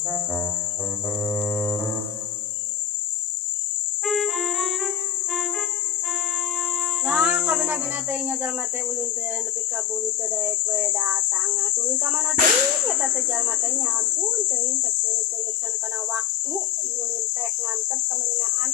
Nah, kami na binatay nga dal matay ulin teh nepi ka buri teh daek we datang. Tuluy ka mana teh eta teh jal matay nya ampun teh teh can kana waktu ulin teh ngantep kemelinaan.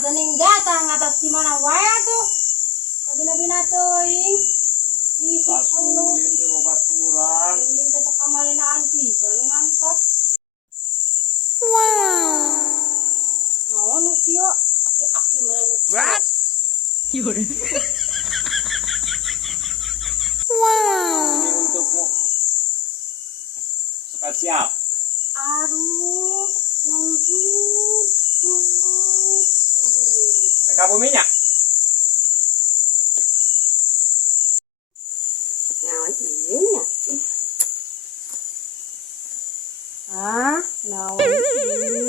Gening datang atas di mana wae tuh. Kabina binatoy. Ulin teh obat kurang. Ulin teh kamalinaan pisan ngantot. Naon nu kieu? Aki-aki mere nu. What? Yure. Ini untukmu. Spesial. Aduh, nuhun. Kamu minyak. Naon ieu nya? Naon ieu?